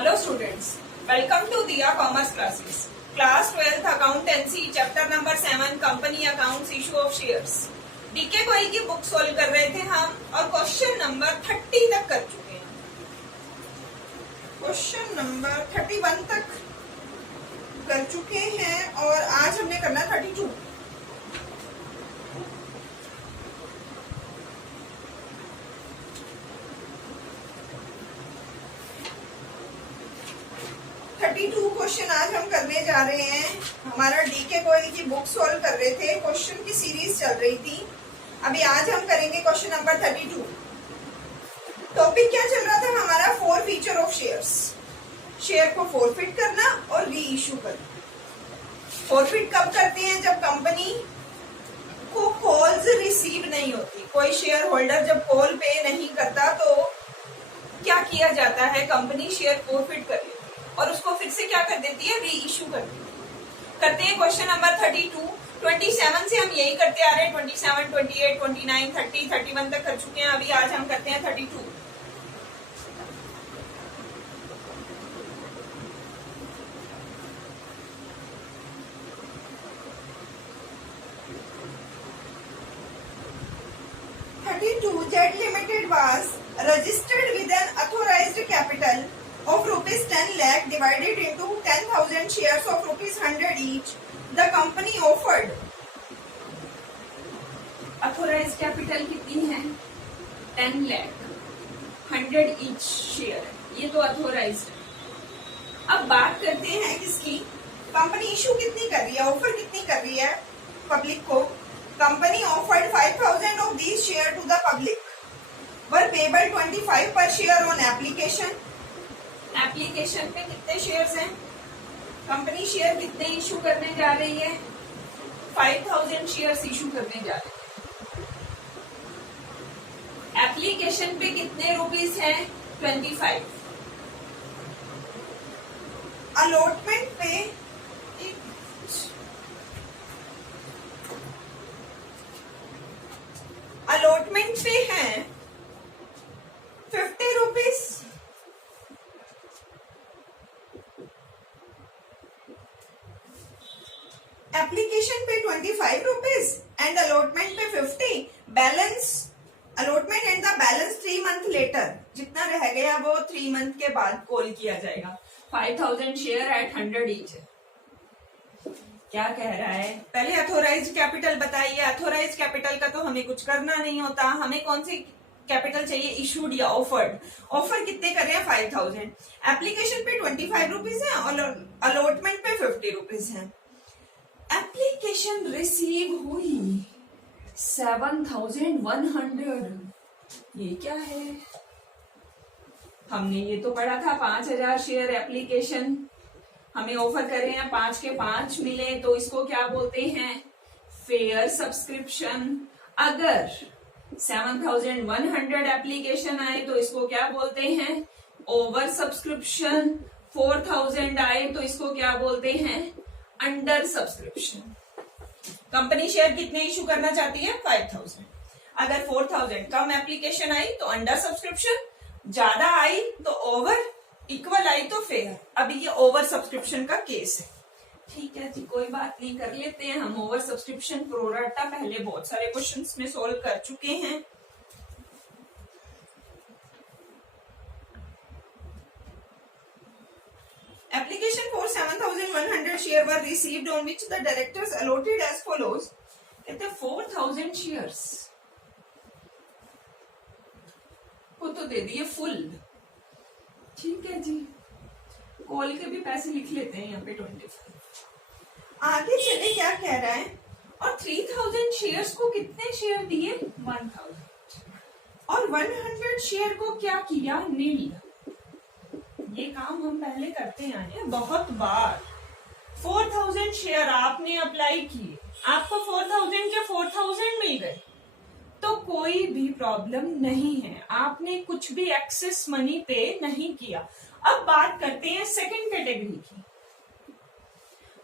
Hello students, welcome to Diya Commerce Classes. Class 12th Accountancy, Chapter number 7, Company Accounts, Issue of Shares. DK कोई की book solve कर रहे थे हम और क्वेश्चन नंबर 30 तक कर चुके हैं. क्वेश्चन नंबर 31 तक कर चुके हैं और आज हमने करना 32. क्वेश्चन आज हम करने जा रहे हैं. हमारा डीके कोई की बुक सॉल्व कर रहे थे, क्वेश्चन की सीरीज चल रही थी. अभी आज हम करेंगे क्वेश्चन नंबर 32. टॉपिक क्या चल रहा था हमारा? 4 फीचर ऑफ शेयर्स. शेयर को फॉरफिट करना और री इश्यू करना. फॉरफिट कब करते हैं? जब कंपनी को कॉल्स रिसीव नहीं होती. कोई शेयर होल्डर जब कॉल पे नहीं करता तो क्या किया जाता है? कंपनी शेयर फॉरफिट कर लेती और उसको फिर से क्या कर देती है? री इश्यू करते हैं. Question number 32. 27 से हम यही करते आ रहे हैं. 27, 28, 29, 30, 31 तक कर चुके हैं. अभी आज हम करते हैं 32. Z Limited was registered with an authorized capital of rupees 10 lakh divided into 10,000 shares of rupees 100 each. The company offered. Authorized capital कितनी है? 10 lakh, 100 each share. ये तो authorized है. अब बात करते हैं किसकी? कंपनी इशू कितनी कर रही है? ऑफर कितनी कर रही है पब्लिक को? Company offered 5,000 of these share to the public. Were payable 25 per share on application. Application पे कितने शेयर्स हैं? कंपनी शेयर कितने इशू करने जा रही है? 5,000 शेयर्स इशू करने जा रही है. एप्लीकेशन पे कितने रुपीस हैं? 25. अलॉटमेंट पे है 50 रुपीस. एप्लीकेशन पे 25 रुपीज एंड अलॉटमेंट पे 50. Balance allotment and the balance 3 month later. जितना रह गया वो 3 मंथ के बाद कॉल किया जाएगा. 5,000 शेयर एट 100 ईच. क्या कह रहा है? पहले अथोराइज्ड कैपिटल बताइए. अथोराइज्ड कैपिटल का तो हमें कुछ करना नहीं होता. हमें कौन सी कैपिटल चाहिए? इशूड या ऑफर्ड. ऑफर कितने कर रहे हैं? 5,000. एप्लीकेशन पे 25 रुपीज है और अलॉटमेंट पे 50 रुपीज है. एप्लीकेशन रिसीव हुई 7,100. ये क्या है? हमने ये तो पढ़ा था 5,000 शेयर एप्लीकेशन. हमें ऑफर कर रहे हैं 5 के 5 मिले तो इसको क्या बोलते हैं? Fair subscription. अगर 7,100 एप्लीकेशन आए तो इसको क्या बोलते हैं? Over subscription. 4,000 आए तो इसको क्या बोलते हैं? Under subscription. कंपनी शेयर कितने इशू करना चाहती है? 5,000. अगर 4,000 कम एप्लीकेशन आई तो अंडर सब्सक्रिप्शन, ज्यादा आई तो ओवर, इक्वल आई तो फेयर. अभी ये ओवर सब्सक्रिप्शन का केस है. ठीक है जी, कोई बात नहीं, कर लेते हैं हम ओवर सब्सक्रिप्शन प्रोराटा. पहले बहुत सारे क्वेश्चंस में सोल्व कर चुके हैं. Application for 7,100 share were received on which the directors allotted as follows. कहते 4,000 shares को तो दे दिए फुल. ठीक है जी, कॉल के भी पैसे लिख लेते हैं यहाँ पे 25. आगे चले क्या कह रहा है? और 3,000 शेयर्स को कितने शेयर दिए? 1,000. और 100 शेयर को क्या किया? नील. ये काम हम पहले करते आए हैं बहुत बार. 4,000 शेयर आपने अप्लाई किए, आपको 4,000 के 4,000 मिल गए तो कोई भी प्रॉब्लम नहीं है. आपने कुछ भी एक्सेस मनी पे नहीं किया. अब बात करते हैं सेकंड कैटेगरी की.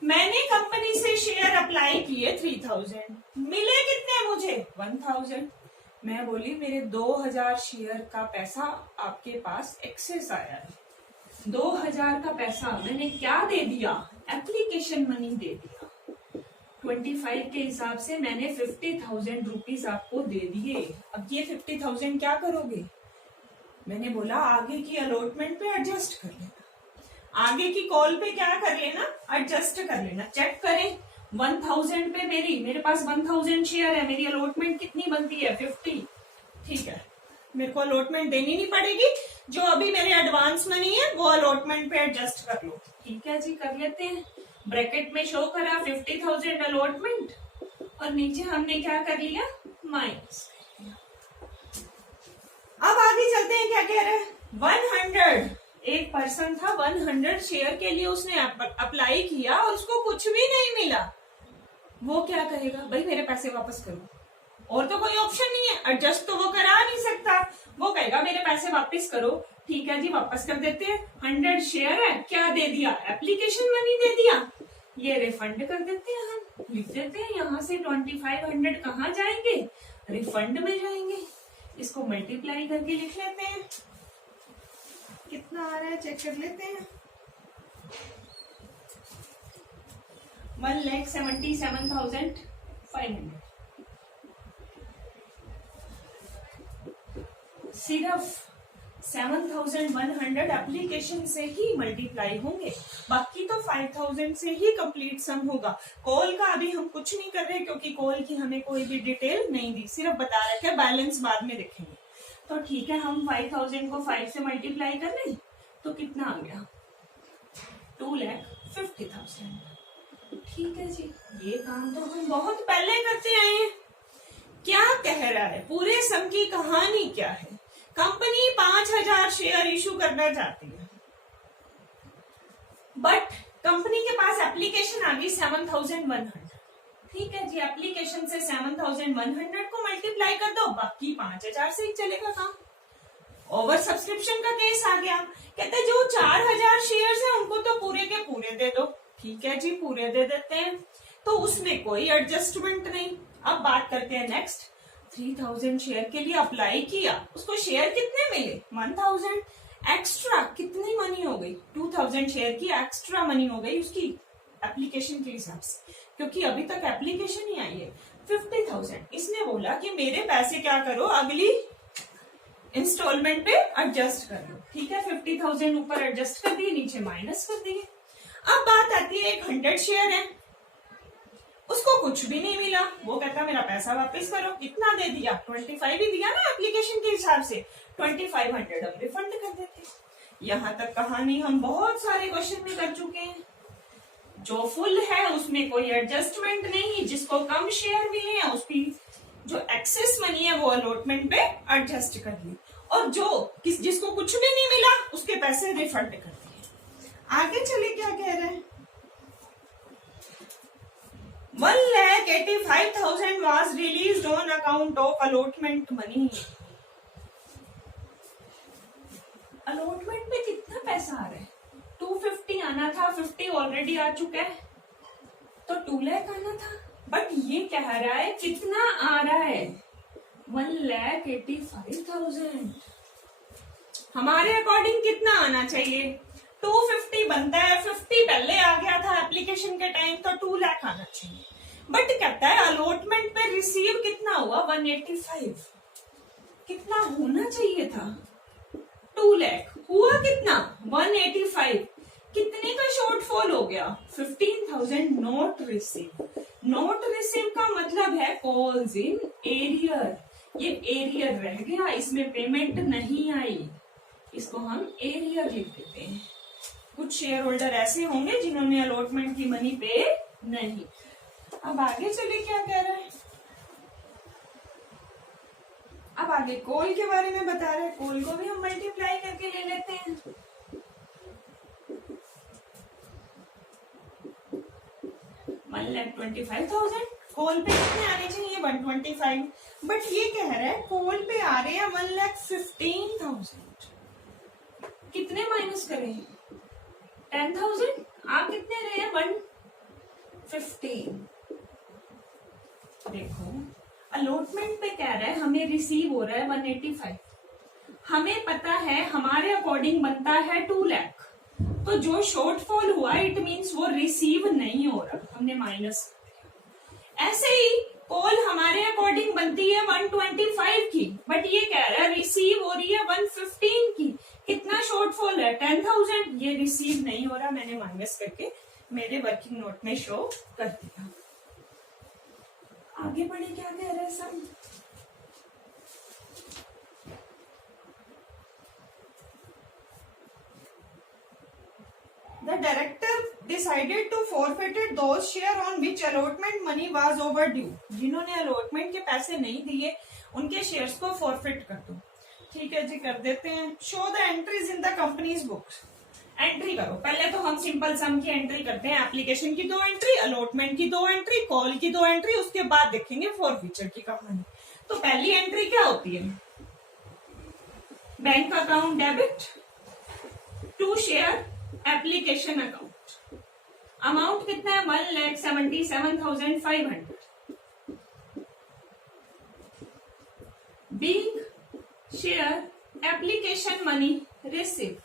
मैंने कंपनी से शेयर अप्लाई किए 3,000, मिले कितने मुझे? 1,000. मैं बोली मेरे 2,000 शेयर का पैसा आपके पास एक्सेस आया है. 2000 का पैसा मैंने क्या दे दिया, एप्लीकेशन मनी दे दिया। 25 के हिसाब से मैंने 50,000 रुपीज आपको दे दिए। अब ये 50,000 क्या करोगे, मैंने बोला आगे की अलॉटमेंट पे एडजस्ट कर लेना, आगे की कॉल पे क्या कर लेना, एडजस्ट कर लेना। चेक करें 1000 पे मेरे पास 1000 शेयर है, मेरी अलॉटमेंट कितनी बनती है 50। ठीक है, मेरे को अलॉटमेंट देनी नहीं पड़ेगी, जो अभी मेरे एडवांस मनी है वो अलॉटमेंट पे एडजस्ट कर लो। ठीक है जी, कर लेते हैं। ब्रैकेट में शो करा 50,000 अलॉटमेंट और नीचे हमने क्या कर लिया, माइनस। अब आगे चलते हैं, क्या कह रहे हैं 100। एक पर्सन था 100 शेयर के लिए उसने अप्लाई किया और उसको कुछ भी नहीं मिला। वो क्या कहेगा, भाई मेरे पैसे वापस करो, और तो कोई ऑप्शन नहीं है, एडजस्ट तो वो करा नहीं सकता। वो कहेगा मेरे पैसे वापस करो। ठीक है जी, वापस कर देते हैं। 100 शेयर है, क्या दे दिया, एप्लीकेशन मनी दे दिया, ये रिफंड कर देते हैं। हम लिख देते हैं यहाँ से 2500 कहाँ जाएंगे, रिफंड में जाएंगे। इसको मल्टीप्लाई करके लिख लेते हैं, कितना आ रहा है चेक कर लेते हैं। 1,77,500 सिर्फ 7,100 एप्लीकेशन से ही मल्टीप्लाई होंगे, बाकी तो 5,000 से ही कंप्लीट सम होगा। कॉल का अभी हम कुछ नहीं कर रहे क्योंकि कॉल की हमें कोई भी डिटेल नहीं दी, सिर्फ बता रखा है, बैलेंस बाद में देखेंगे। तो ठीक है, हम 5,000 को 5 से मल्टीप्लाई कर लें तो कितना आ गया, 2,50,000। ठीक है जी, ये काम तो हम बहुत पहले करते आए हैं। क्या कह रहा है, पूरे सम की कहानी क्या है, कंपनी 5,000 शेयर इशू करना चाहती है, बट कंपनी के पास एप्लीकेशन आ गई 7,100। ठीक है जी, एप्लीकेशन से 7,100 को मल्टीप्लाई कर दो, बाकी 5,000 से ही चलेगा काम। ओवर सब्सक्रिप्शन का केस आ गया, कहते जो 4,000 शेयर्स है उनको तो पूरे के पूरे दे दो। ठीक है जी, पूरे दे देते हैं, तो उसमें कोई एडजस्टमेंट नहीं। अब बात करते हैं नेक्स्ट, 3,000 शेयर के लिए अप्लाई किया, उसको शेयर कितने मिले, 1,000 एक्स्ट्रा, कितनी मनी हो गई, 2,000 शेयर की एक्स्ट्रा मनी हो गई उसकी एप्लीकेशन के हिसाब से, क्योंकि अभी तक एप्लीकेशन ही आई है। 50,000 इसने बोला कि मेरे पैसे क्या करो, अगली इंस्टॉलमेंट पे एडजस्ट कर लो। ठीक है, 50,000 ऊपर एडजस्ट कर दिए, नीचे माइनस कर दिए। अब बात आती है, 100 शेयर है, उसको कुछ भी नहीं मिला, वो कहता मेरा पैसा वापस करो। कितना दे दिया, 25 ही दिया ना एप्लीकेशन के हिसाब से, 2500 हम रिफंड कर देते। यहाँ तक कहानी हम बहुत सारे क्वेश्चन में कर चुके हैं। जो फुल है उसमें कोई एडजस्टमेंट नहीं, जिसको कम शेयर मिले हैं उसकी जो एक्सेस मनी है वो अलॉटमेंट पे एडजस्ट कर ली, और जिसको कुछ भी नहीं मिला उसके पैसे रिफंड कर दिए। आगे चले क्या कह रहे हैं, 1,85,000 was released on account of allotment money। Allotment में कितना पैसा आ रहा है, 250 आना था, 50 ऑलरेडी आ चुका है, तो 2 लाख आना था। बट ये कह रहा है कितना आ रहा है, 1,85,000। हमारे अकॉर्डिंग कितना आना चाहिए, 250 बनता है, 50 पहले आ गया था एप्लीकेशन के टाइम, तो 2 लाख आना चाहिए। बट कहता है अलॉटमेंट पे रिसीव कितना हुआ, 185। कितना होना चाहिए था, 2 लाख, हुआ कितना, 185। कितने का शॉर्टफॉल हो गया, 15,000 नॉट रिसीव। नॉट रिसीव का मतलब है कॉल्स इन एरियर, ये एरियर रह गया, इसमें पेमेंट नहीं आई, इसको हम एरियर लिख देते हैं। कुछ शेयर होल्डर ऐसे होंगे जिन्होंने अलॉटमेंट की मनी पे नहीं। अब आगे चलिए क्या कह रहा है, अब आगे कॉल के बारे में बता रहे हैं, कॉल को भी हम मल्टीप्लाई करके ले लेते हैं। $1,25,000, कॉल पे कितने आने चाहिए, 125। बट ये कह रहा है कॉल पे आ रहे हैं 1,15,000। कितने माइनस करें, 10,000 आ कितने रहे हैं, 115। देखो अलॉटमेंट पे कह रहा है हमें रिसीव हो रहा है 185, हमें पता है हमारे अकॉर्डिंग बनता है 2 लाख, तो जो शॉर्टफॉल हुआ इट मींस वो रिसीव नहीं हो रहा, हमने माइनस कर दिया। ऐसे ही कॉल हमारे अकॉर्डिंग बनती है 125 की, बट ये कह रहा है रिसीव हो रही है 115 की। कितना शॉर्टफॉल है? 10,000। ये रिसीव नहीं हो रहा, मैंने माइनस करके मेरे वर्किंग नोट में शो कर दिया। आगे बढ़े, क्या कह रहे हैं सब? The director decided to forfeited those share on which allotment money was overdue. जिन्होंने अलॉटमेंट के पैसे नहीं दिए उनके शेयर्स को फॉरफिट कर दो। ठीक है जी, कर देते हैं। Show the entries in the companies books. Entry करो। पहले तो हम सिंपल सम की एंट्री करते हैं। एप्लीकेशन की 2 एंट्री, अलॉटमेंट की 2 एंट्री, कॉल की 2 एंट्री, उसके बाद देखेंगे फॉरफीचर की कहानी। तो पहली एंट्री क्या होती है? Bank account debit to share application account. Amount कितना है? 1,77,500। Being share application money receive.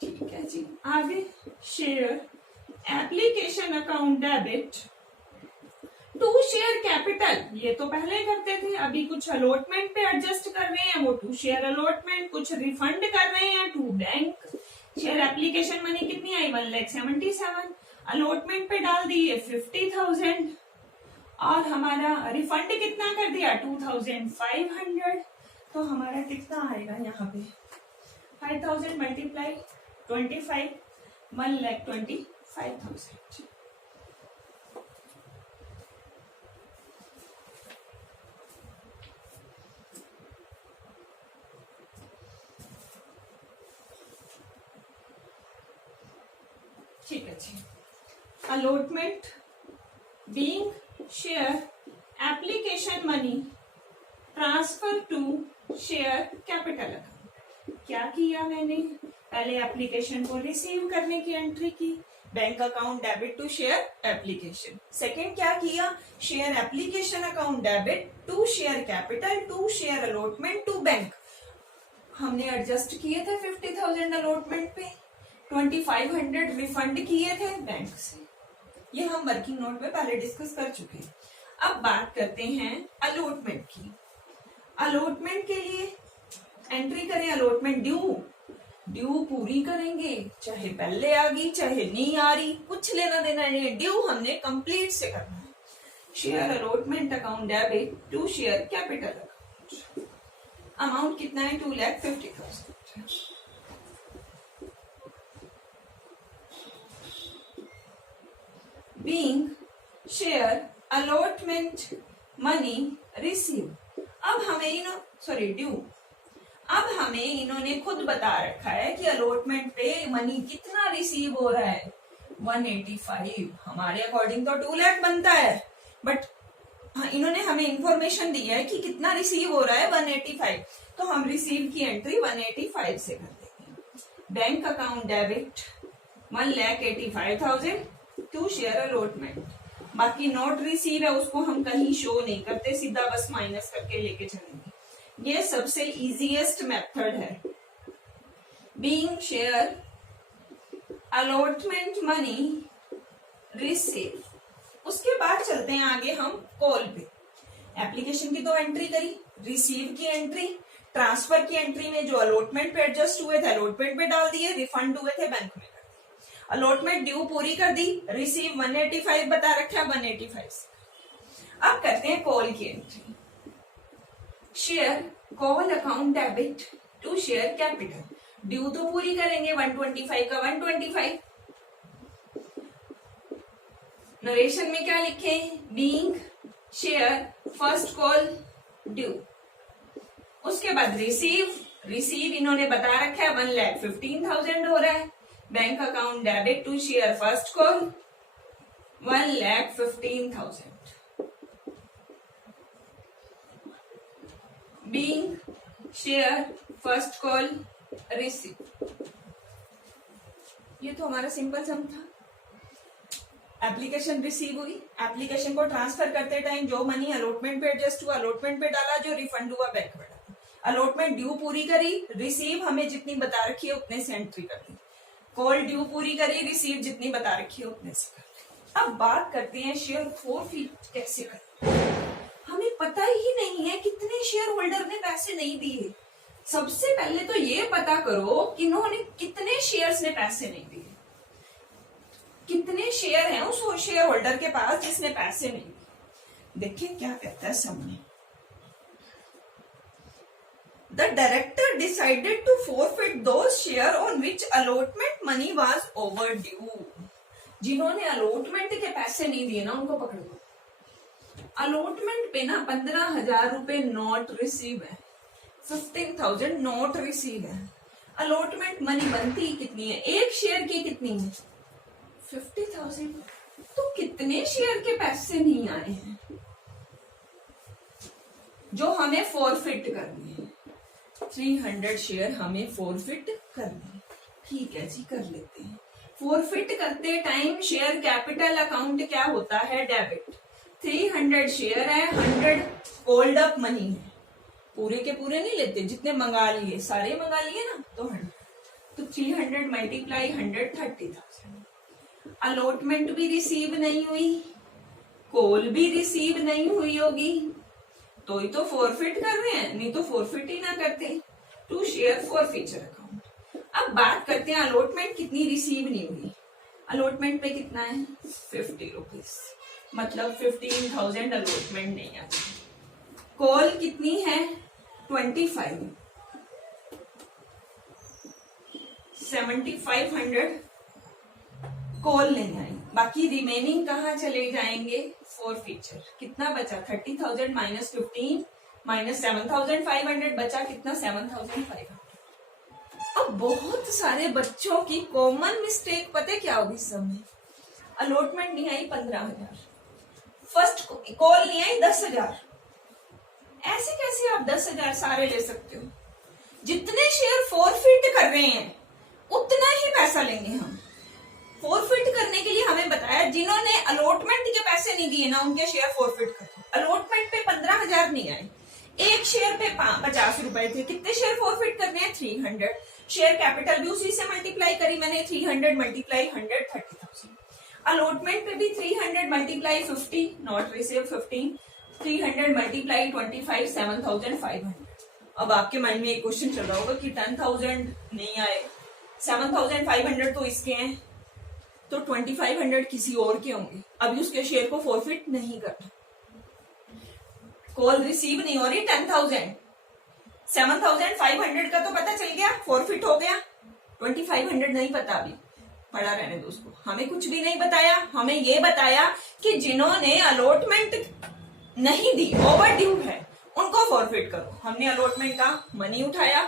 ठीक है जी, आगे share application account debit to share capital. ये तो पहले करते थे, अभी कुछ अलॉटमेंट पे एडजस्ट कर रहे हैं, वो टू शेयर अलॉटमेंट, कुछ रिफंड कर रहे हैं to bank. Share application money कितनी आई? 1,77,000। अलॉटमेंट पे डाल दी है 50,000 और हमारा रिफंड कितना कर दिया? 2,500। तो हमारा कितना आएगा यहाँ पे? 5,000 मल्टीप्लाई 25, 1,25,000। ठीक है जी। Allotment being share application money transfer to share capital account. क्या किया मैंने? पहले एप्लीकेशन को रिसीव करने की एंट्री की, bank account debit to share application. Second क्या किया? Share application account debit to share capital to share allotment to bank. हमने एडजस्ट किए थे 50,000 अलॉटमेंट पे, 2,500 रिफंड किए थे बैंक से। ये हम वर्किंग नोट में पहले डिस्कस कर चुके हैं। अब बात करते हैं अलॉटमेंट की। अलॉटमेंट के लिए एंट्री करें। अलॉटमेंट ड्यू पूरी करेंगे, चाहे पहले आ गई चाहे नहीं आ रही, कुछ लेना देना नहीं। ड्यू हमने कंप्लीट से करना है। Share allotment account debit to share capital account. Amount कितना है? 2,50,000। Being share allotment money receive. अब हमें ड्यू। अब हमें इन्होंने खुद बता रखा है कि अलॉटमेंट पे मनी कितना रिसीव हो रहा है? 185। हमारे अकॉर्डिंग तो 2 लाख बनता है, बट इन्होंने हमें इंफॉर्मेशन दी है कि कितना रिसीव हो रहा है? 185। तो हम रिसीव की एंट्री 185 से कर देंगे। Bank account debit 1,85,000 to share allotment. बाकी नॉट रिसीव है उसको हम कहीं शो नहीं करते, सीधा बस माइनस करके लेके चलेंगे। ये सबसे इजीएस्ट मेथड है। Being share allotment money receive. उसके बाद चलते हैं आगे हम कॉल पे। एप्लीकेशन की 2 एंट्री करी, रिसीव की एंट्री, ट्रांसफर की एंट्री में जो अलॉटमेंट पे एडजस्ट हुए थे अलॉटमेंट पे डाल दिए, रिफंड हुए थे बैंक में। अलॉटमेंट ड्यू पूरी कर दी, रिसीव 185 बता रखा है, 185 से। अब करते हैं कॉल की entry. Share call account debit to share capital. Due तो पूरी करेंगे, 125 का 125। नरेशन में क्या लिखे? Being share first call due. उसके बाद रिसीव इन्होंने बता रखा है 1,15,000 हो रहा है। Bank account debit to share first call 1,15,000। Being share first call receive. ये तो हमारा सिंपल सम था। एप्लीकेशन रिसीव हुई, एप्लीकेशन को ट्रांसफर करते टाइम जो मनी अलॉटमेंट पे एडजस्ट हुआ अलॉटमेंट पे डाला, जो रिफंड हुआ बैंक में डाला। अलॉटमेंट ड्यू पूरी करी, रिसीव हमें जितनी बता रखी है उतने से एंट्री कर दी। कॉल ड्यू पूरी करी, रिसीव जितनी बता रखी है उतने से कर। अब बात करते हैं शेयर फोरफिट कैसे करें। हमें पता ही नहीं है कितने शेयर होल्डर ने पैसे नहीं दिए। सबसे पहले तो ये पता करो कि इन्होंने कितने शेयर्स ने पैसे नहीं दिए, कितने शेयर हैं उस शेयर होल्डर के पास जिसने पैसे नहीं दिए। देखिए क्या कहता है सामने, The director decided to forfeit those shares on which allotment money was overdue. जिन्होंने अलॉटमेंट के पैसे नहीं दिए ना उनको पकड़ लो। अलॉटमेंट पे ना 15,000 रुपए नॉट रिसीव है, 15,000 नॉट रिसीव है। अलॉटमेंट मनी बनती कितनी है, एक शेयर की कितनी है 50,000। तो कितने शेयर के पैसे नहीं आए हैं जो हमें फॉरफिट करने हैं। 300 शेयर हमें फॉरफिट करने, ठीक है जी कर लेते हैं। फॉरफिट करते टाइम शेयर कैपिटल अकाउंट क्या होता है, डेबिट। 300 शेयर है, 100 कॉल्ड अप मनी है, पूरे के पूरे नहीं लेते, जितने मंगा लिए सारे मंगा लिए ना तो 100, तो 300 मल्टीप्लाई 100 30,000। अलॉटमेंट भी रिसीव नहीं हुई, कॉल भी रिसीव नहीं हुई होगी, तो ही तो फॉरफिट कर रहे हैं, नहीं तो फॉरफिट ही ना करते। To share forfeiture account. अब बात करते हैं अलॉटमेंट कितनी रिसीव नहीं हुई। अलॉटमेंट पे कितना है 50 रुपीज, मतलब 15,000 अलॉटमेंट नहीं आती। कॉल कितनी है 25, 7,500 कॉल नहीं आई, बाकी रिमेनिंग कहाँ चले जाएंगे फॉर फ्यूचर। कितना बचा 30,000 माइनस 15 माइनस 7,500 बचा कितना 7,500। अब बहुत सारे बच्चों की कॉमन मिस्टेक पता है क्या होगी इस समय, अलॉटमेंट नहीं आई 15,000, फर्स्ट कॉल नहीं आई 10,000। ऐसे कैसे आप 10,000 सारे ले सकते हो। जितने शेयर फॉरफिट कर रहे हैं उतना ही पैसा लेंगे हम। फॉरफिट करने के लिए हमें बताया जिन्होंने अलॉटमेंट के पैसे नहीं दिए ना उनके शेयर फॉरफिट करो। अलॉटमेंट पे 15,000 नहीं आए, एक शेयर पे 50 रुपए थे, कितने शेयर फॉरफिट करने हैं 300। शेयर कैपिटल भी उसी से मल्टीप्लाई करी मैंने, 300 मल्टीप्लाई 100 30,000। अलॉटमेंट पे भी 300 मल्टीप्लाई 50 नॉट रिसीव 15, 300 मल्टीप्लाई 25 7,500। अब आपके माइंड में एक क्वेश्चन चल रहा होगा कि 10,000 नहीं आए, 7,500 तो इसके हैं, तो 2,500 किसी और के होंगे। अभी उसके शेयर को फॉरफिट नहीं करना, कॉल रिसीव नहीं हो रही 10,000, 7,500 का तो पता चल गया फॉरफिट हो गया, 2,500 नहीं पता, अभी पड़ा रहने दो उसको। हमें कुछ भी नहीं बताया, हमें ये बताया कि जिन्होंने अलॉटमेंट नहीं दी ओवर ड्यू है उनको फॉरफिट करो। हमने अलॉटमेंट का मनी उठाया,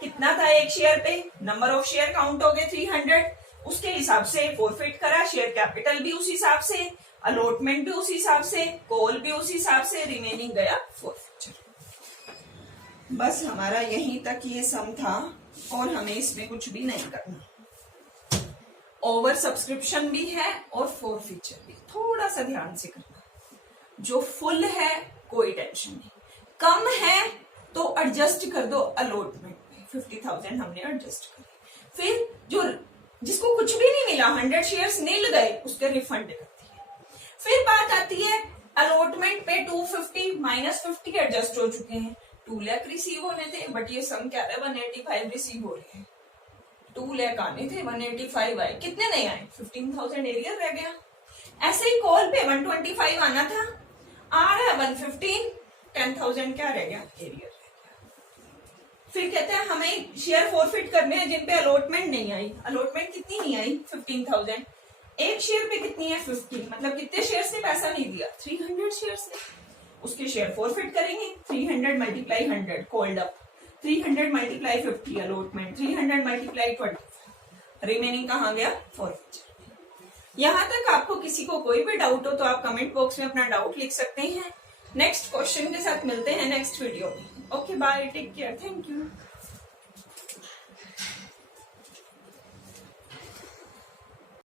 कितना था एक शेयर पे, नंबर ऑफ शेयर काउंट हो गए 300, उसके हिसाब से फॉरफिट करा। शेयर कैपिटल भी उस हिसाब से, अलॉटमेंट भी उस हिसाब से, कॉल भी उस हिसाब से, रिमेनिंग गया फॉरफिचर। बस हमारा यहीं तक ये सम था और हमें इसमें कुछ भी नहीं करना। ओवर सब्सक्रिप्शन भी है और फॉरफिचर भी, थोड़ा सा ध्यान से करना। जो फुल है कोई टेंशन नहीं, कम है तो एडजस्ट कर दो अलॉटमेंट में, 50,000 हमने एडजस्ट कर। फिर जो जिसको कुछ भी नहीं मिला 100 शेयर्स नील गए उसके रिफंड करती है। फिर बात आती है अलॉटमेंट पे 250 माइनस 50 एडजस्ट हो चुके हैं, 2 लाख रिसीव होने थे, बट ये सम क्या है 185 रिसीव हो रहे हैं। 2 लाख आने थे 185 आए, कितने नहीं आए 15,000 एरियर रह गया। ऐसे ही कॉल पे 125 आना था, आ रहा है 115, 10,000 क्या रह गया एरियर। फिर कहते हैं हमें शेयर फॉरफिट करने हैं जिन पे अलॉटमेंट नहीं आई। अलॉटमेंट कितनी नहीं आई 15,000, एक शेयर पे कितनी है 50, मतलब कितने शेयर्स ने पैसा नहीं दिया 300 शेयर्स ने, उसके शेयर फॉरफिट करेंगे। 300 multiply 100 called up, 300 multiply 50 allotment, 300 multiply 25, remaining कहाँ गया फॉरफिचर। यहां तक आपको किसी को कोई भी डाउट हो तो आप कमेंट बॉक्स में अपना डाउट लिख सकते हैं। नेक्स्ट क्वेश्चन के साथ मिलते हैं नेक्स्ट वीडियो में। Okay bye, take care, thank you.